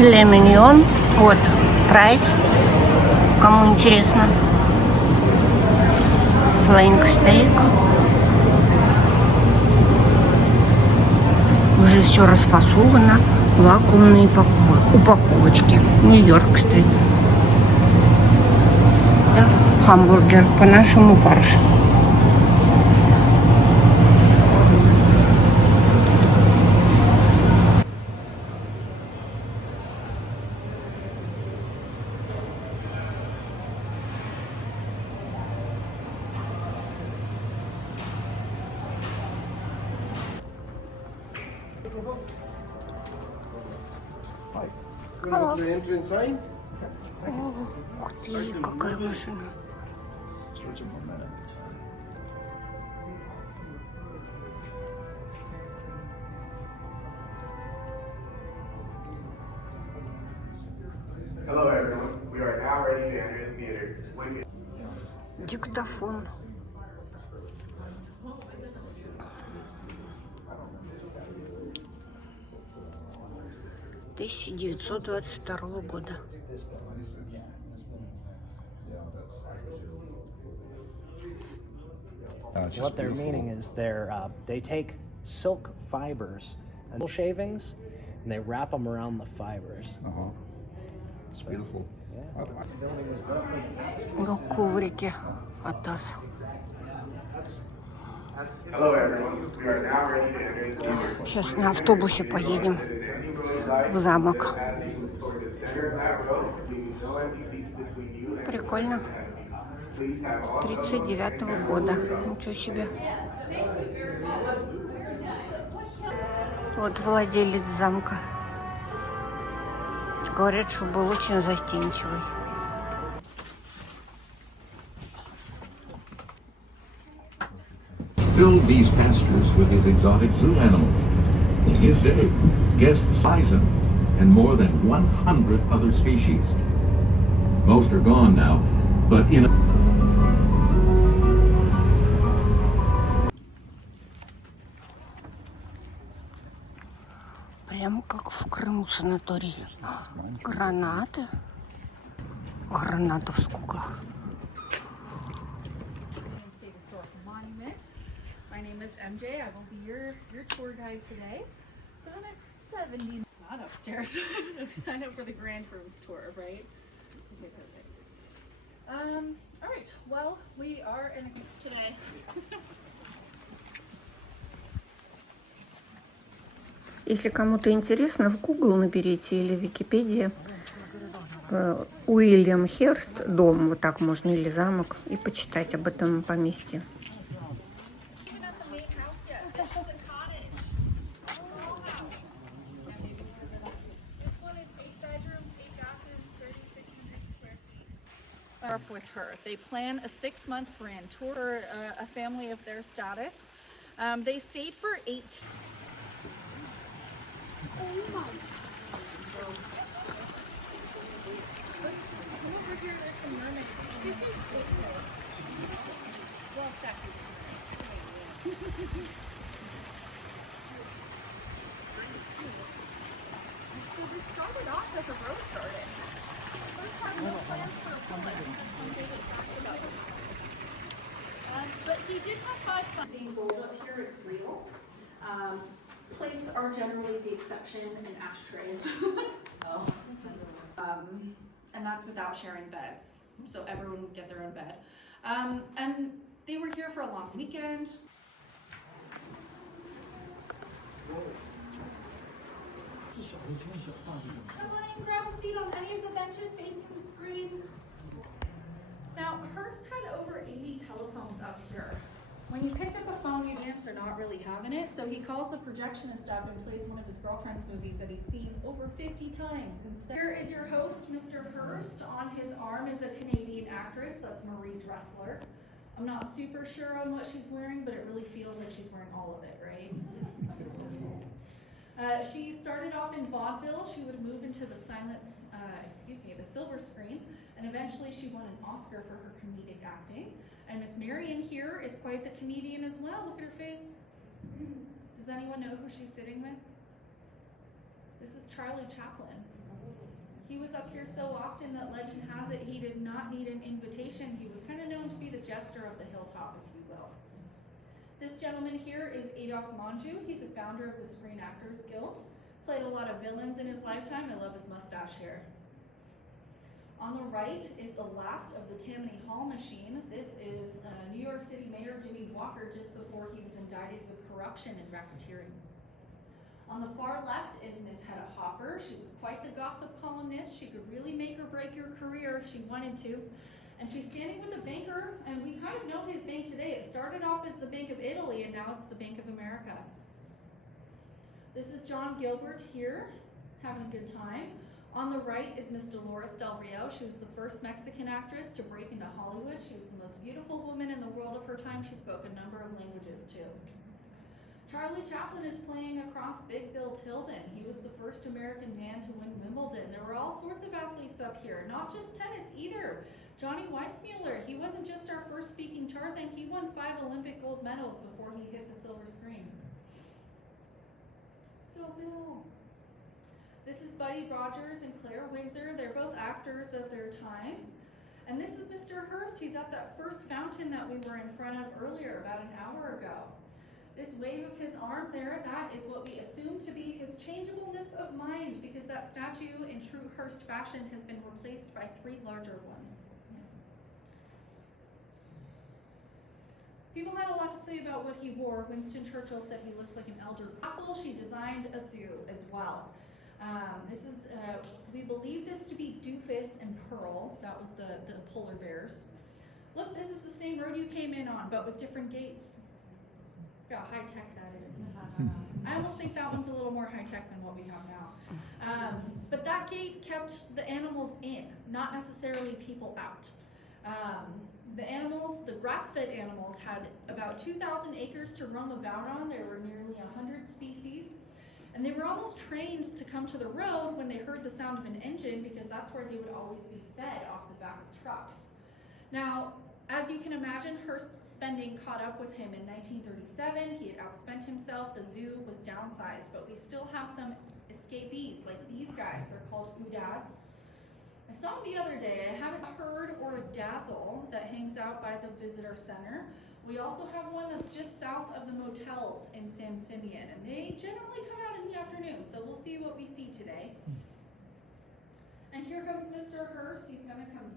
филе миньон. Вот, прайс. Кому интересно. Флэнк стейк. Уже все расфасовано. Вакуумные упаковочки. Нью-Йорк-стрит. Да, хамбургер. По-нашему фарш. Hello. Ух ты, какая машина. Hello everyone. We are now ready to enter the theater. Диктофон. $1922 года. What they're meaning is they take silk fibers and shavings and they wrap them around the fibers. It's beautiful. Yeah. The building was built for the tapestry. Ну, коврики от нас. Hello everyone. We are now ready to enter the theater. Сейчас на автобусе поедем в замок. Прикольно. 39-го года. Ничего себе. Вот владелец замка. Говорят, что был очень застенчивый. Filled these pastures with his exotic zoo animals. In his day, guests bison and more than 100 other species. Most are gone now, but in Прям как в Крыму санаторий. Гранаты. Гранатов сколько. My name is MJ. I will be your tour guide today for the next 70. Not upstairs. We signed up for the Grand Rooms tour, right? Okay, perfect. All right. Well, we are in it's today. Если кому-то интересно, в Google наберите или в Википедии Уильям Hearst, дом, вот так можно, или замок, и почитать об этом поместье. With her. They plan a 6-month grand tour for a family of their status. They stayed for 8. Oh my. Over here, there's some mermaids. This is well, statues. So this started off as a rose garden. First time no plans for a plant. But he did have 5 sons. Seeing gold up here, it's real. Plates are generally the exception, and ashtrays. Oh. And that's without sharing beds. So everyone would get their own bed. And they were here for a long weekend. Come on in, grab a seat on any of the benches facing the screen. Now, Hearst had over 80 telephones up here. When you picked up a phone, you'd answer not really having it, so he calls the projectionist up and plays one of his girlfriend's movies that he's seen over 50 times instead. Here is your host, Mr. Hearst. On his arm is a Canadian actress, that's Marie Dressler. I'm not super sure on what she's wearing, but it really feels like she's wearing all of it, right? She started off in vaudeville. She would move into the the silver screen, and eventually she won an Oscar for her comedic acting. And Miss Marion here is quite the comedian as well. Look at her face. Does anyone know who she's sitting with? This is Charlie Chaplin. He was up here so often that legend has it he did not need an invitation. He was kind of known to be the jester of the hilltop, if you will. This gentleman here is Adolphe Monjou. He's a founder of the Screen Actors Guild. Played a lot of villains in his lifetime. I love his mustache hair. On the right is the last of the Tammany Hall machine. This is New York City Mayor Jimmy Walker just before he was indicted with corruption and racketeering. On the far left is Miss Hedda Hopper. She was quite the gossip columnist. She could really make or break your career if she wanted to. And she's standing with a banker, and we kind of know his bank today. It started off as the Bank of Italy, and now it's the Bank of America. This is John Gilbert here, having a good time. On the right is Miss Dolores Del Rio. She was the first Mexican actress to break into Hollywood. She was the most beautiful woman in the world of her time. She spoke a number of languages too. Charlie Chaplin is playing across Big Bill Tilden. He was the first American man to win Wimbledon. There were all sorts of athletes up here, not just tennis either. Johnny Weissmuller, he wasn't just our first speaking Tarzan, he won 5 Olympic gold medals before he hit the silver screen. Go Bill. This is Buddy Rogers and Claire Windsor. They're both actors of their time. And this is Mr. Hearst. He's at that first fountain that we were in front of earlier, about an hour ago. This wave of his arm there, that is what we assume to be his changeableness of mind, because that statue in true Hearst fashion has been replaced by 3 larger ones. People had a lot to say about what he wore. Winston Churchill said he looked like an elder Russell. She designed a zoo as well. This is, we believe this to be Doofus and Pearl. That was the polar bears. Look, this is the same road you came in on, but with different gates. Look how high tech that is. I almost think that one's a little more high tech than what we have now. But that gate kept the animals in, not necessarily people out. The animals, the grass-fed animals, had about 2,000 acres to roam about on. There were nearly 100 species. And they were almost trained to come to the road when they heard the sound of an engine, because that's where they would always be fed, off the back of trucks. Now, as you can imagine, Hearst's spending caught up with him in 1937. He had outspent himself. The zoo was downsized, but we still have some escapees, like these guys. They're called Oudads. I saw them the other day. I have a herd or a dazzle that hangs out by the visitor center. We also have one that's just south of the motels in San Simeon, and they generally come out in the afternoon, so we'll see what we see today. And here comes Mr. Hearst. He's gonna come